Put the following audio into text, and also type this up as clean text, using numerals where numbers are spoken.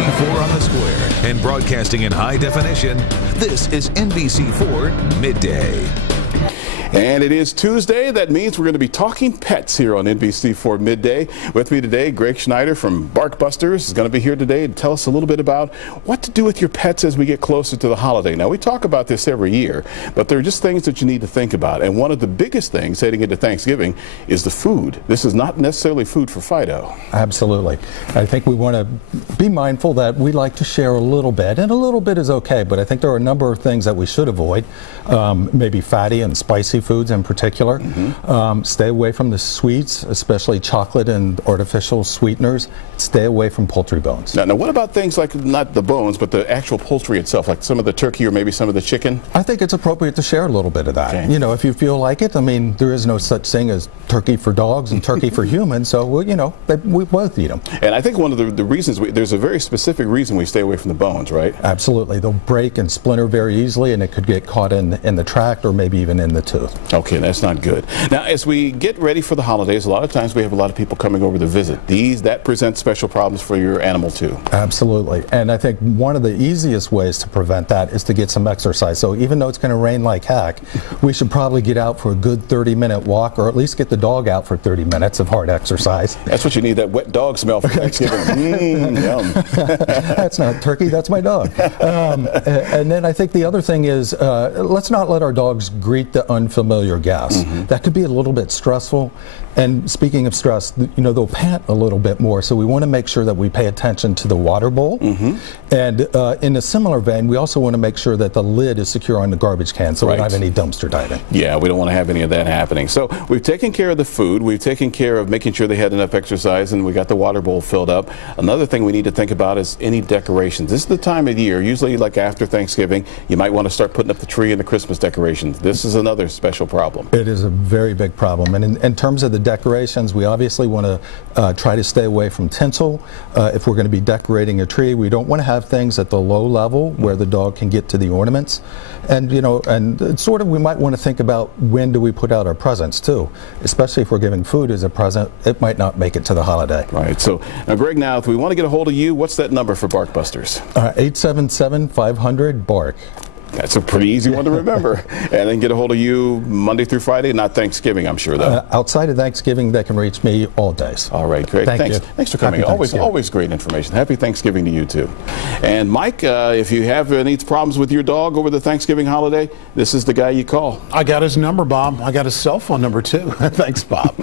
NBC4 on the Square and broadcasting in high definition, this is NBC4 Midday. And it is Tuesday. That means we're going to be talking pets here on NBC4 Midday. With me today, Greg Schneider from Barkbusters is going to be here today to tell us a little bit about what to do with your pets as we get closer to the holiday. Now, we talk about this every year, but there are just things that you need to think about. And one of the biggest things heading into Thanksgiving is the food. This is not necessarily food for Fido. Absolutely. I think we want to be mindful that we like to share a little bit, and a little bit is okay, but I think there are a number of things that we should avoid, maybe fatty and spicy foods in particular. Stay away from the sweets, especially chocolate and artificial sweeteners. Stay away from poultry bones. Now, what about things like not the bones, but the actual poultry itself, like some of the turkey or maybe some of the chicken? I think it's appropriate to share a little bit of that. Okay. You know, if you feel like it. I mean, there is no such thing as turkey for dogs and turkey for humans, so, you know, we both eat them. And I think one of the reasons, there's a very specific reason we stay away from the bones, right? Absolutely. They'll break and splinter very easily, and it could get caught in the tract or maybe even in the tooth. Okay, that's not good. Now, as we get ready for the holidays, a lot of times we have a lot of people coming over to visit. That presents special problems for your animal too. Absolutely. And I think one of the easiest ways to prevent that is to get some exercise. So even though it's going to rain like heck, we should probably get out for a good 30-minute walk, or at least get the dog out for 30 minutes of hard exercise. That's what you need, that wet dog smell for Thanksgiving. Yum. That's not turkey, that's my dog. And then I think the other thing is, let's not let our dogs greet the unfamiliar guests. That could be a little bit stressful. And speaking of stress, you know, they'll pant a little bit more, so we want to make sure that we pay attention to the water bowl. And in a similar vein, we also want to make sure that the lid is secure on the garbage can, so we don't have any dumpster diving. Yeah, we don't want to have any of that happening. So we've taken care of the food, we've taken care of making sure they had enough exercise, and we got the water bowl filled up. Another thing we need to think about is any decorations. This is the time of year, usually like after Thanksgiving, you might want to start putting up the tree and the Christmas decorations. This is another special problem. It is a very big problem. And in terms of the decorations, we obviously want to try to stay away from tinsel. If we're going to be decorating a tree, we don't want to have things at the low level where the dog can get to the ornaments. And, you know, and sort of we might want to think about when do we put out our presents too. Especially if we're giving food as a present, it might not make it to the holiday. Right. So now, Greg, now if we want to get a hold of you, what's that number for Barkbusters? 877-500-BARK. That's a pretty easy one to remember. And then get a hold of you Monday through Friday, not Thanksgiving, I'm sure, though. Outside of Thanksgiving, they can reach me all days. All right, great. Thanks for coming. Always great information. Happy Thanksgiving to you, too. And Mike, if you have any problems with your dog over the Thanksgiving holiday, this is the guy you call. I got his number, Bob. I got his cell phone number, too. Thanks, Bob.